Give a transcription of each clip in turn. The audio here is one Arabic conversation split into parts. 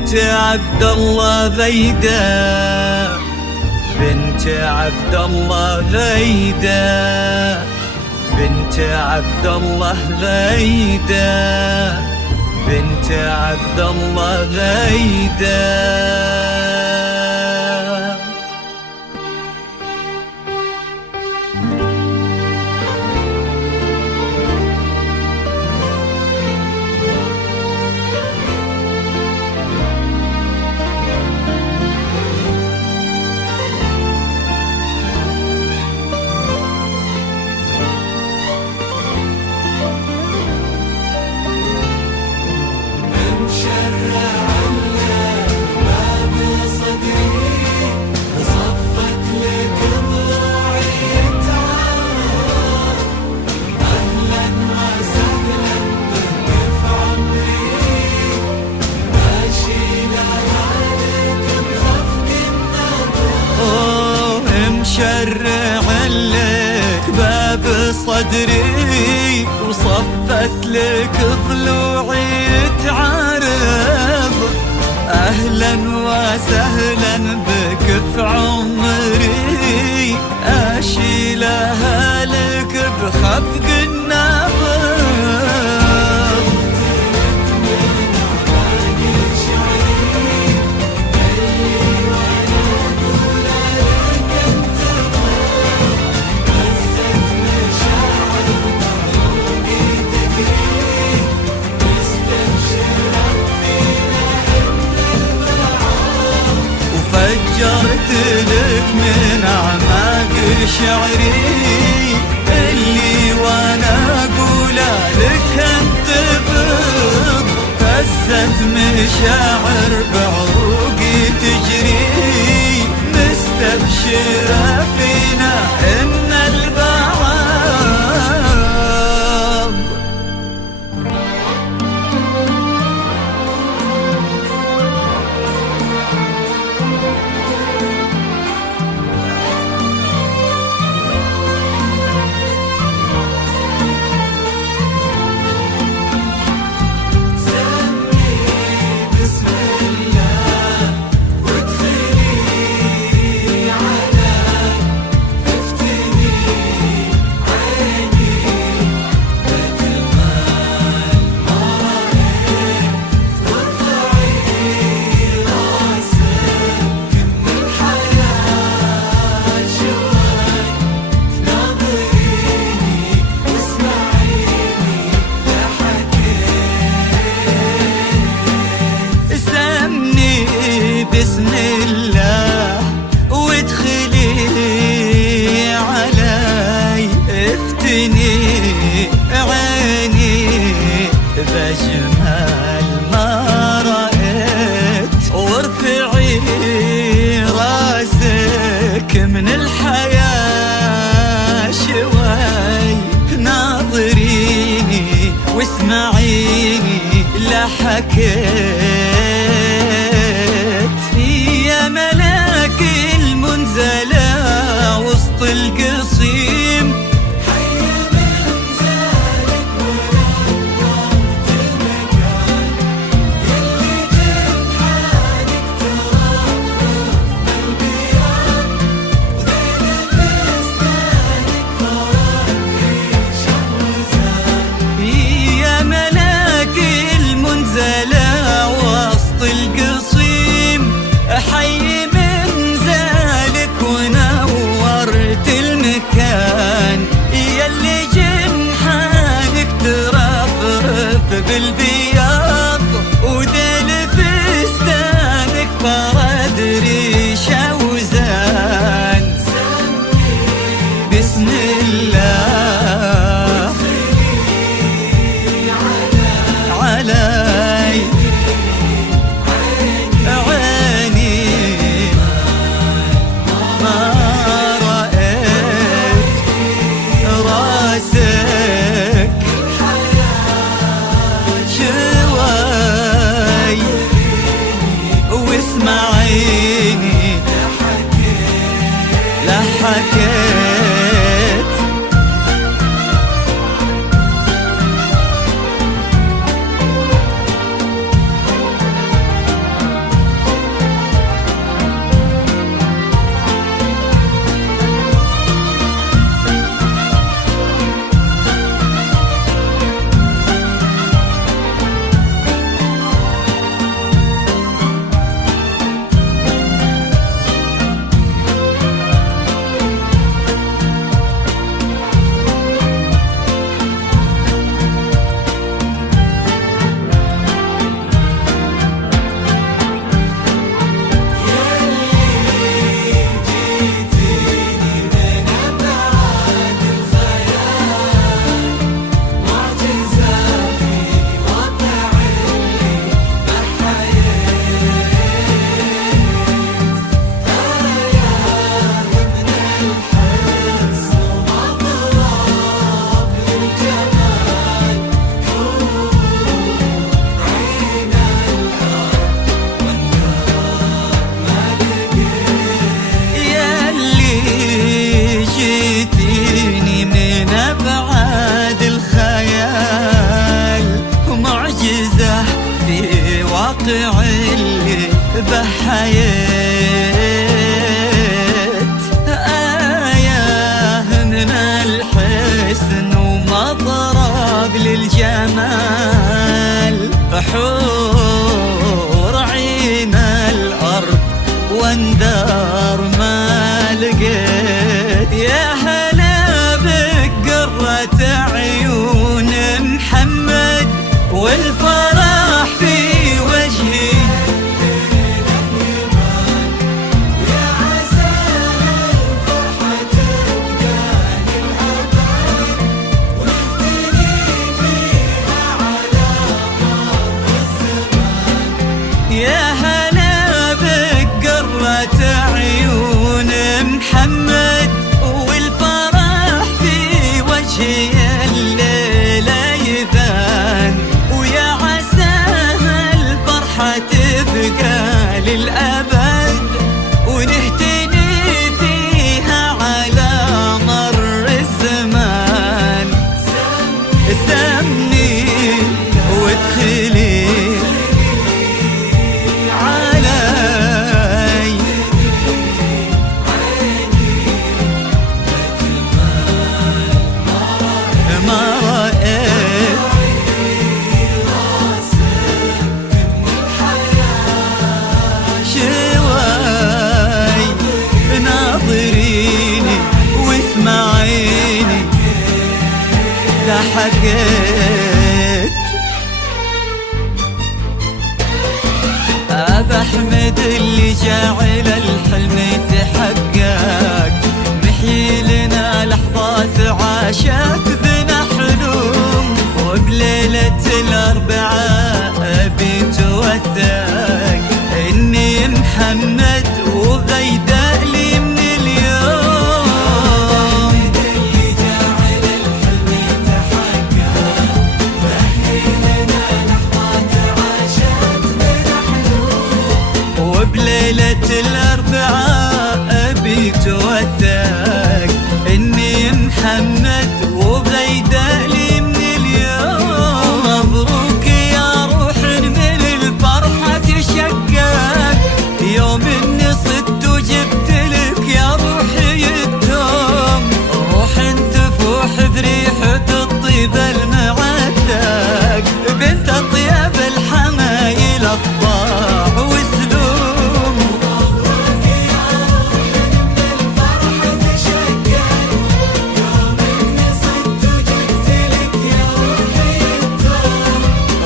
بنت عبد الله ذيدة، بنت عبد الله ذيدة، بنت عبد الله ذيدة، بنت عبد الله ذيدة. مشرع لك باب صدري وصفت لك ضلوعي تعرف، أهلا وسهلا بك في عمري، أشيلها لك بخفق النظر. فجرت لك من أعماق شعري اللي وانا اقوله لك انتفض، هزت مشاعر بعروقي تجري، مستبشرة فينا ان البعض. بسم الله وادخلي علي، افتني عيني بجمال ما رأيت، وارفعي راسك من الحياة شوي، ناظريني واسمعيني لا حكيت، يا ملاك المنزلة وسط القصيم، حي منزلك ونورت المكان، يلي جنحانك ترفرف بالبيان، وذيل فستانك فرق ريشه وزان، يا ملاك المنزلة وسط القصيم، حي منزلك ونورت المكان، يلي جنحانك ترفرف بالبياض، وذيل فستانك فرد ريشه وزان. بسم الله علي حكيت. معجزة في واقع اللي بحياة، آية من الحسن ومطرب للجمال، حور عين الأرض واندار ما لقيت. يا هلا بقرة عيون محمد والفرح في وجهي، يا عسى الفرحة تبقى للأبد ونهتني فيها على مر الزمان. يا هلا بقرة عيون محمد والفرح في وجهي الليلة يبان، ويا عسى الفرحة تبقى للأبد ونهتني فيها على مر الزمان. سمي وادخلي علي، ما رأيت شوي، ناظريني واسمعيني لا حكيت. أبا أحمد اللي جعل الحلم يتحقق، محيي لنا لحظات عاشت بنا حلوم، وبليلة الأربعاء أبي توثق إني محمد وغيدا لي من اليوم. اللي جعل الحلم يتحقق، محيي لنا لحظات عاشت بنا حلوم، وبليلة الأربعاء أبي توثق إني محمد وغيدا لي من اليوم. مبروك يا روح من الفرحة تشقق، يوم اني صدت وجبت لك يا روحي الدوم، روح تفوح بريحة الطيب المعتق، بنت أطيب الحمايل أطباع وسلوم. مبروك يا روح من الفرحة تشقق، يوم اني صدت وجبت لك يا روحي الدوم،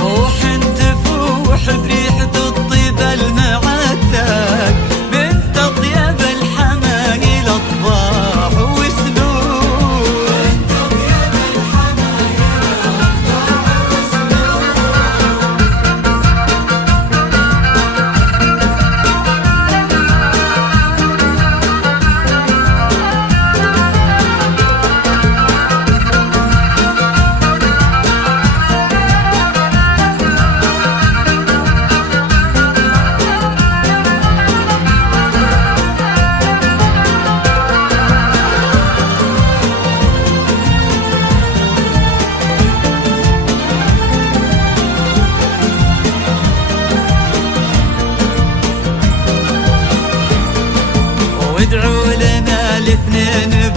روح تفوح بريحة الطيب المعتق، بنت أطيب الحمايل أطباع وسلوم. بنت أطيب الحمايل أطباع وسلوم. وادعوا لنا الاثنين